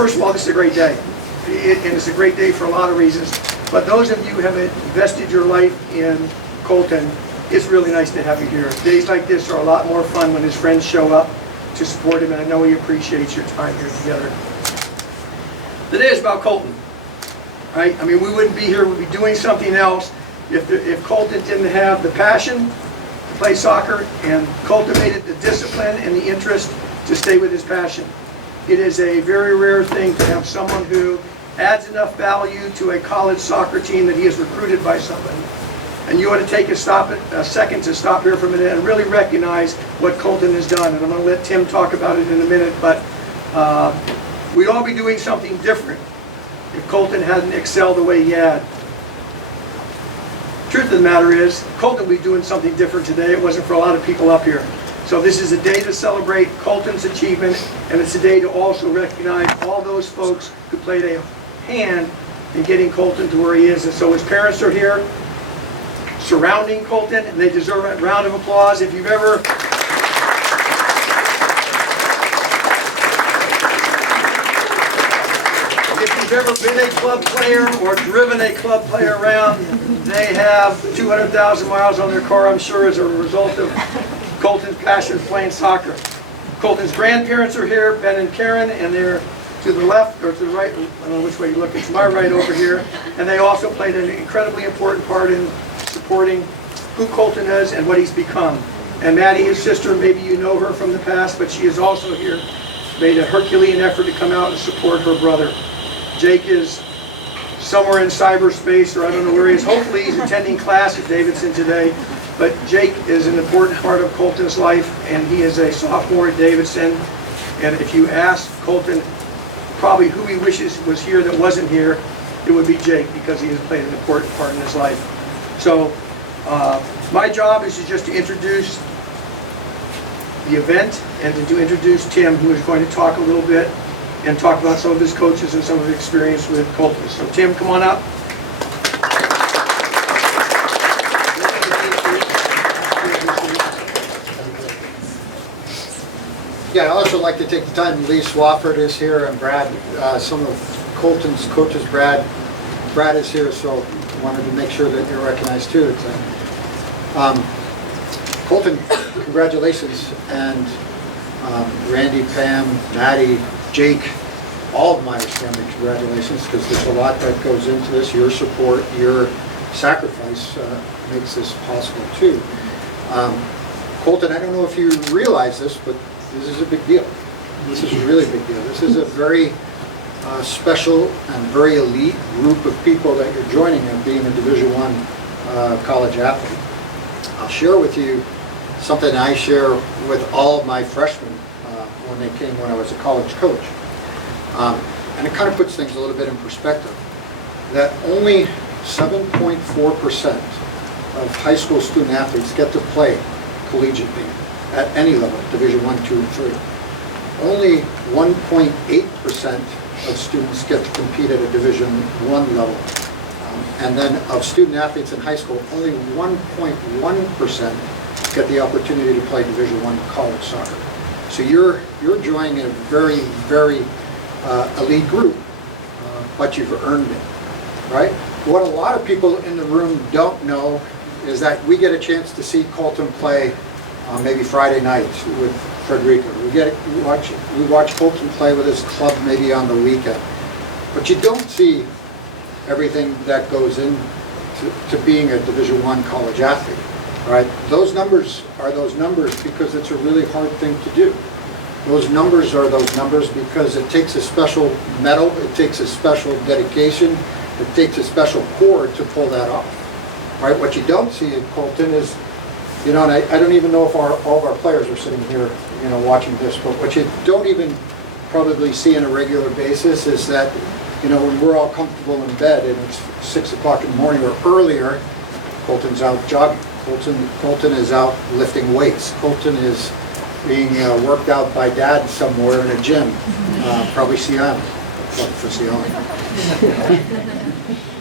first of all, this is a great day. And it's a great day for a lot of reasons. But those of you who have invested your life in Colton, it's really nice to have you here. Days like this are a lot more fun when his friends show up to support him, and I know he appreciates your time here together. Today is about Colton, right? I mean, we wouldn't be here, we'd be doing something else if Colton didn't have the passion to play soccer and cultivated the discipline and the interest to stay with his passion. It is a very rare thing to have someone who adds enough value to a college soccer team that he is recruited by somebody. And you ought to take a second to stop here for a minute and really recognize what Colton has done. And I'm going to let Tim talk about it in a minute, but we'd all be doing something different if Colton hadn't excelled the way he had. Truth of the matter is, Colton would be doing something different today. It wasn't for a lot of people up here. So this is a day to celebrate Colton's achievement, and it's a day to also recognize all those folks who played a hand in getting Colton to where he is. And so his parents are here surrounding Colton, and they deserve a round of applause. If you've ever been a club player or driven a club player around, they have 200,000 miles on their car, I'm sure, as a result of Colton's passion for playing soccer. Colton's grandparents are here, Ben and Karen, and they're to the left or to the right, I don't know which way you look, it's my right over here, and they also played an incredibly important part in supporting who Colton is and what he's become. And Maddie, his sister, maybe you know her from the past, but she is also here, made a Herculean effort to come out and support her brother. Jake is somewhere in cyberspace, or I don't know where he is. Hopefully he's attending class at Davidson today. But Jake is an important part of Colton's life, and he is a sophomore at Davidson. And if you ask Colton probably who he wishes was here that wasn't here, it would be Jake, because he has played an important part in his life. So my job is just to introduce the event and to introduce Tim, who is going to talk a little bit and talk about some of his coaches and some of his experience with Colton. So Tim, come on up. Yeah, I'd also like to take the time, Lee Swafford is here, and Brad, some of Colton's coaches, Brad is here, so wanted to make sure that you're recognized too. Colton, congratulations, and Randy, Pam, Maddie, Jake, all of Myers family, congratulations, because there's a lot that goes into this. Your support, your sacrifice makes this possible too. Colton, I don't know if you realize this, but this is a big deal. This is a really big deal. This is a very special and very elite group of people that you're joining in being a Division I college athlete. I'll share with you something I share with all of my freshmen when they came when I was a college coach. And it kind of puts things a little bit in perspective. That only 7.4% of high school student athletes get to play collegiately at any level, Division I, II, and III. Only 1.8% of students get to compete at a Division I level. And then of student athletes in high school, only 1.1% get the opportunity to play Division I college soccer. So you're joining a very, very elite group, but you've earned it, right? What a lot of people in the room don't know is that we get a chance to see Colton play maybe Friday nights with Frederica. We watch Colton play with his club maybe on the weekend. But you don't see everything that goes into being a Division I college athlete, right? Those numbers are those numbers because it's a really hard thing to do. Those numbers are those numbers because it takes a special mettle, it takes a special dedication, it takes a special core to pull that off, right? What you don't see in Colton is, you know, and I don't even know if all of our players are sitting here, you know, watching this, but what you don't even probably see on a regular basis is that, you know, when we're all comfortable in bed and it's 6 o'clock in the morning or earlier, Colton's out jogging. Colton is out lifting weights. Colton is being worked out by dad somewhere in a gym, probably Sian, for Sian.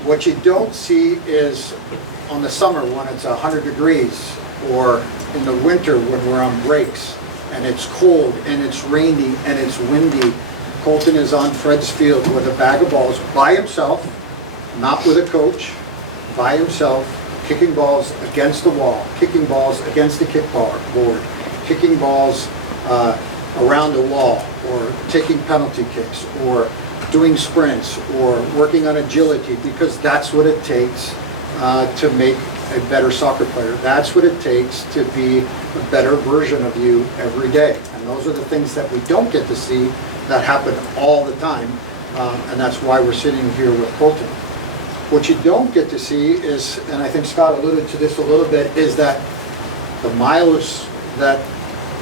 What you don't see is on the summer when it's 100 degrees, or in the winter when we're on breaks and it's cold and it's rainy and it's windy, Colton is on Fred's field with a bag of balls by himself, not with a coach, by himself, kicking balls against the wall, kicking balls against the board, kicking balls around the wall, or taking penalty kicks, or doing sprints, or working on agility, because that's what it takes to make a better soccer player. That's what it takes to be a better version of you every day. And those are the things that we don't get to see that happen all the time, and that's why we're sitting here with Colton. What you don't get to see is, and I think Scott alluded to this a little bit, is that the miles that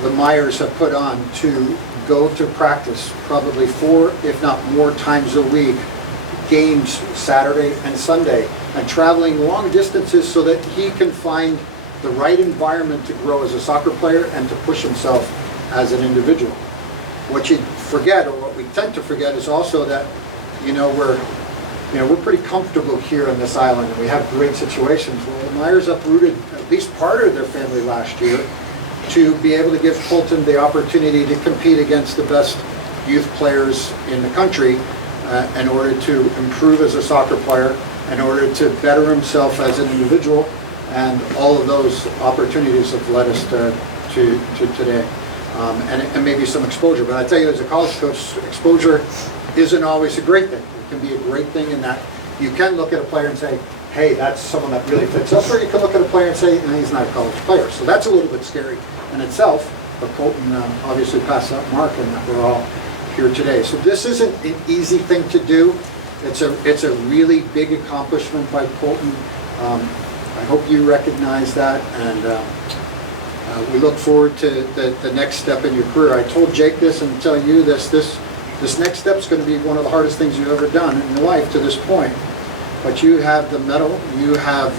the Myers have put on to go to practice probably 4, if not more times a week, games Saturday and Sunday, and traveling long distances so that he can find the right environment to grow as a soccer player and to push himself as an individual. What you forget, or what we tend to forget, is also that we're pretty comfortable here on this island, and we have great situations. Well, the Myers uprooted at least part of their family last year to be able to give Colton the opportunity to compete against the best youth players in the country in order to improve as a soccer player, in order to better himself as an individual, and all of those opportunities have led us to today. And maybe some exposure. But I tell you, as a college coach, exposure isn't always a great thing. It can be a great thing in that you can look at a player and say, hey, that's someone that really fits us, or you can look at a player and say, no, he's not a college player. So that's a little bit scary in itself, but Colton obviously passed that mark, and that we're all here today. So this isn't an easy thing to do. It's a really big accomplishment by Colton. I hope you recognize that, and we look forward to the next step in your career. I told Jake this and tell you this next step is going to be one of the hardest things you've ever done in your life to this point. But you have the mettle, you have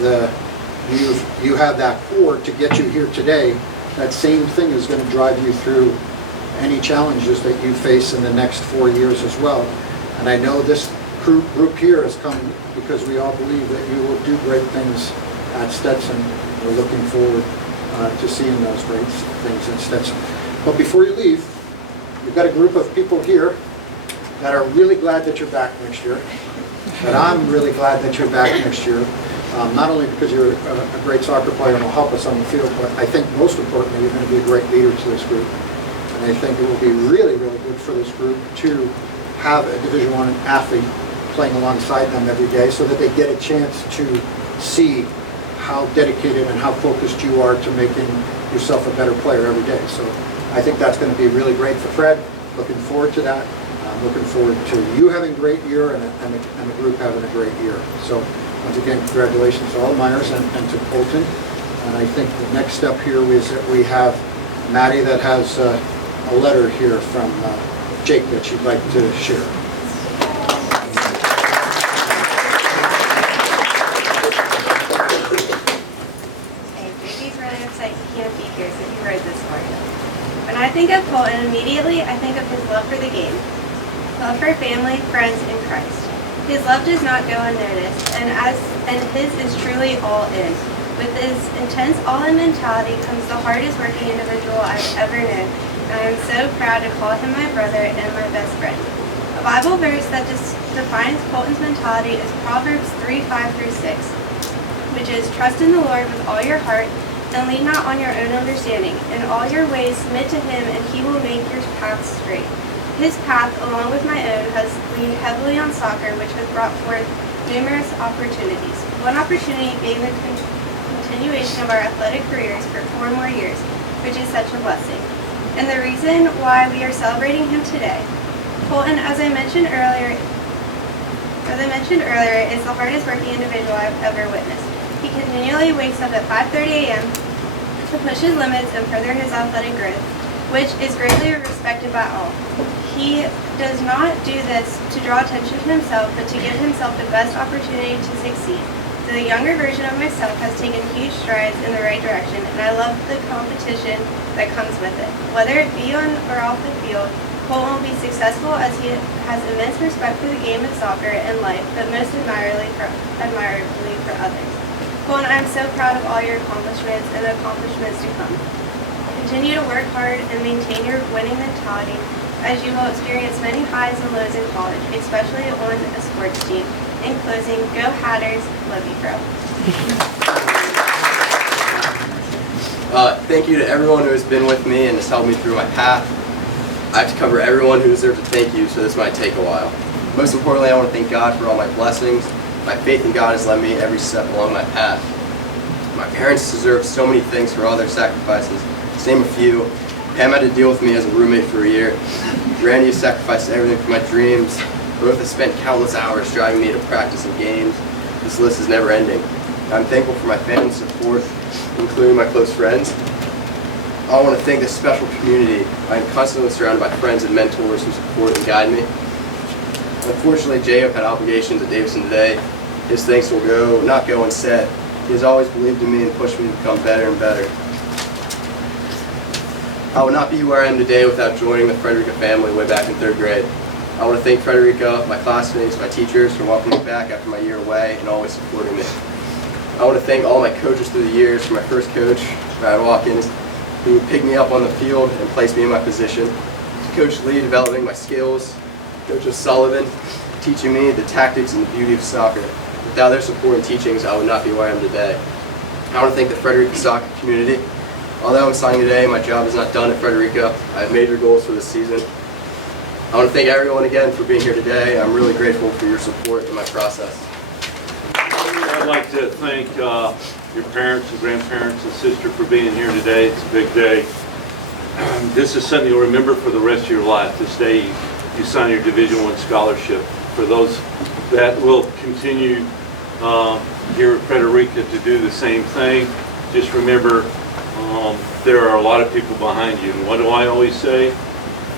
that core to get you here today. That same thing is going to drive you through any challenges that you face in the next 4 years as well. And I know this group here has come because we all believe that you will do great things at Stetson. We're looking forward to seeing those great things at Stetson. But before you leave, we've got a group of people here that are really glad that you're back next year. But I'm really glad that you're back next year. Not only because you're a great soccer player and will help us on the field, but I think most importantly, you're going to be a great leader to this group. And I think it will be really, really good for this group to have a Division I athlete playing alongside them every day, so that they get a chance to see how dedicated and how focused you are to making yourself a better player every day. So I think that's going to be really great for Fred. Looking forward to that. I'm looking forward to you having a great year and the group having a great year. So once again, congratulations to all the Myers and to Colton. And I think the next step here is that we have Maddie that has a letter here from Jake that she'd like to share. When I think of Colton, immediately I think of his love for the game, love for family, friends, and Christ. His love does not go unnoticed, and his is truly all in. With his intense all-in mentality comes the hardest working individual I've ever known, and I am so proud to call him my brother and my best friend. A Bible verse that defines Colton's mentality is Proverbs 3:5-6, which is, "Trust in the Lord with all your heart, and lean not on your own understanding. In all your ways submit to him, and he will make your paths straight." His path, along with my own, has leaned heavily on soccer, which has brought forth numerous opportunities. One opportunity being the continuation of our athletic careers for 4 more years, which is such a blessing. And the reason why we are celebrating him today. Colton, as I mentioned earlier, is the hardest working individual I've ever witnessed. He continually wakes up at 5:30 a.m. to push his limits and further his athletic growth, which is greatly respected by all. He does not do this to draw attention to himself, but to give himself the best opportunity to succeed. The younger version of myself has taken huge strides in the right direction, and I love the competition that comes with it. Whether it be on or off the field, Colton will be successful as he has immense respect for the game of soccer and life, but most admirably for others. Colton, I'm so proud of all your accomplishments and the accomplishments to come. Continue to work hard and maintain your winning mentality, as you will experience many highs and lows in college, especially on a sports team. In closing, go Hatters, love you, bro. Thank you to everyone who has been with me and has helped me through my path. I have to cover everyone who deserves a thank you, so this might take a while. Most importantly, I want to thank God for all my blessings. My faith in God has led me every step along my path. My parents deserve so many things for all their sacrifices. To name a few, Pam had to deal with me as a roommate for a year. Randy has sacrificed everything for my dreams. Both have spent countless hours driving me to practice and games. This list is never ending. I'm thankful for my family's support, including my close friends. I want to thank this special community. I am constantly surrounded by friends and mentors who support and guide me. Unfortunately, Jacob had obligations at Davidson today. His thanks will not go unsaid. He has always believed in me and pushed me to become better and better. I would not be where I am today without joining the Frederica family way back in 3rd grade. I want to thank Frederica, my classmates, my teachers for welcoming me back after my year away and always supporting me. I want to thank all my coaches through the years, from my first coach, Brad Watkins, who would pick me up on the field and place me in my position, to Coach Lee developing my skills, Coach O'Sullivan teaching me the tactics and the beauty of soccer. Without their support and teachings, I would not be where I am today. I want to thank the Frederica soccer community. Although I'm signing today, my job is not done at Frederica. I have major goals for this season. I want to thank everyone again for being here today. I'm really grateful for your support in my process. I'd like to thank your parents and grandparents and sister for being here today. It's a big day. This is something you'll remember for the rest of your life. This day you sign your Division I scholarship. For those that will continue here at Frederica to do the same thing, just remember there are a lot of people behind you. And what do I always say?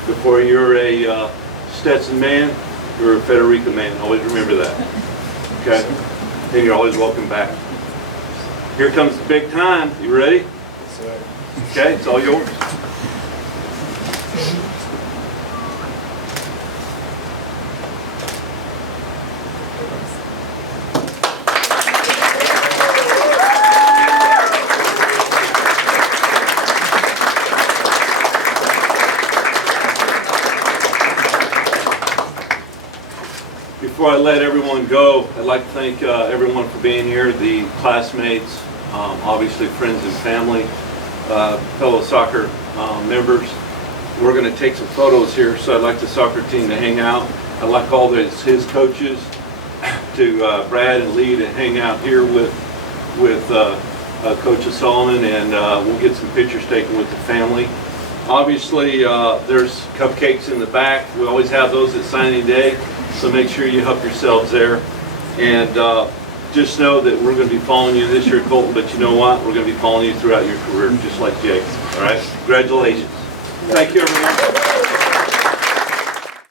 Before you're a Stetson man, you're a Frederica man. Always remember that. Okay? And you're always welcome back. Here comes the big time. You ready? Yes, sir. Okay, it's all yours. Before I let everyone go, I'd like to thank everyone for being here, the classmates, obviously friends and family, fellow soccer members. We're going to take some photos here, so I'd like the soccer team to hang out. I'd like all his coaches, to Brad and Lee, to hang out here with Coach O'Sullivan, and we'll get some pictures taken with the family. Obviously, there's cupcakes in the back. We always have those at signing day. So make sure you help yourselves there. And just know that we're going to be following you this year, Colton, but you know what? We're going to be following you throughout your career, just like Jake. All right? Congratulations. Thank you, everyone.